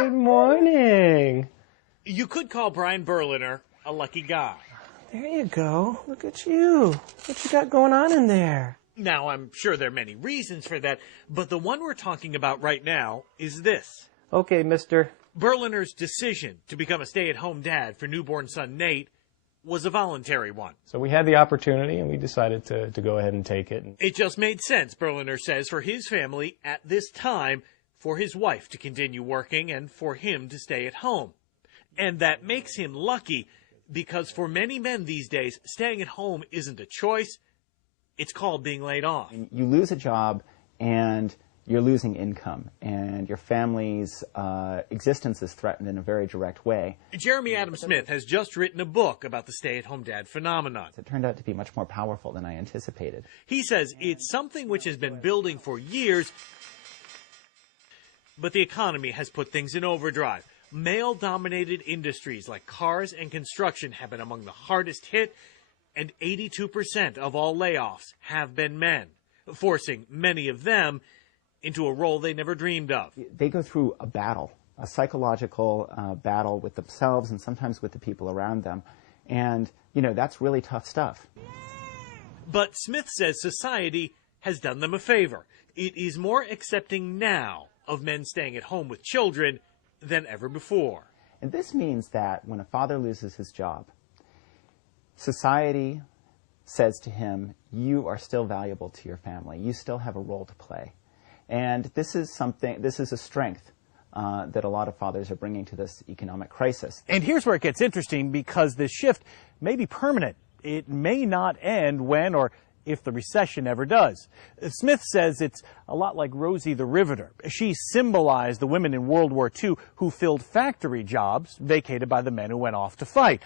Good morning. You could call Brian Berliner a lucky guy. There you go. Look at you. What you got going on in there? Now, I'm sure there are many reasons for that, but the one we're talking about right now is this. Okay, mister. Berliner's decision to become a stay-at-home dad for newborn son Nate was a voluntary one. So we had the opportunity, and we decided to go ahead and take it. It just made sense, Berliner says, for his family at this time, for his wife to continue working and for him to stay at home. And that makes him lucky, because for many men these days, staying at home isn't a choice. It's called being laid off. You lose a job, and you're losing income, and your family's existence is threatened in a very direct way. Jeremy Adam Smith has just written a book about the stay-at-home dad phenomenon. It turned out to be much more powerful than I anticipated. He says it's something which has been building for years, but the economy has put things in overdrive. Male-dominated industries like cars and construction have been among the hardest hit, and 82% of all layoffs have been men, forcing many of them into a role they never dreamed of. They go through a battle, a psychological battle with themselves and sometimes with the people around them. And, you know, that's really tough stuff. But Smith says society has done them a favor. It is more accepting now of men staying at home with children than ever before. And this means that when a father loses his job, society says to him, you are still valuable to your family. You still have a role to play. And this is a strength that a lot of fathers are bringing to this economic crisis. And here's where it gets interesting, because this shift may be permanent. It may not end when or if the recession ever does. Smith says it's a lot like Rosie the Riveter. She symbolized the women in World War II who filled factory jobs vacated by the men who went off to fight.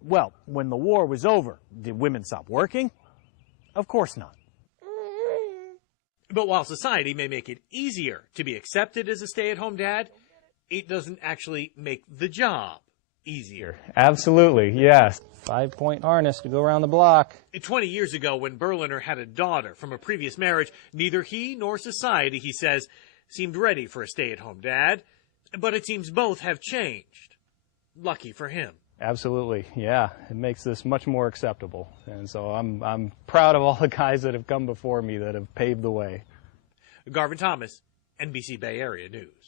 Well, when the war was over, did women stop working? Of course not. But while society may make it easier to be accepted as a stay-at-home dad, it doesn't actually make the job easier. Absolutely, yes. 5-point harness to go around the block. 20 years ago, when Berliner had a daughter from a previous marriage, neither he nor society, he says, seemed ready for a stay-at-home dad. But it seems both have changed. Lucky for him. Absolutely, yeah. It makes this much more acceptable. And so I'm proud of all the guys that have come before me that have paved the way. Garvin Thomas, NBC Bay Area News.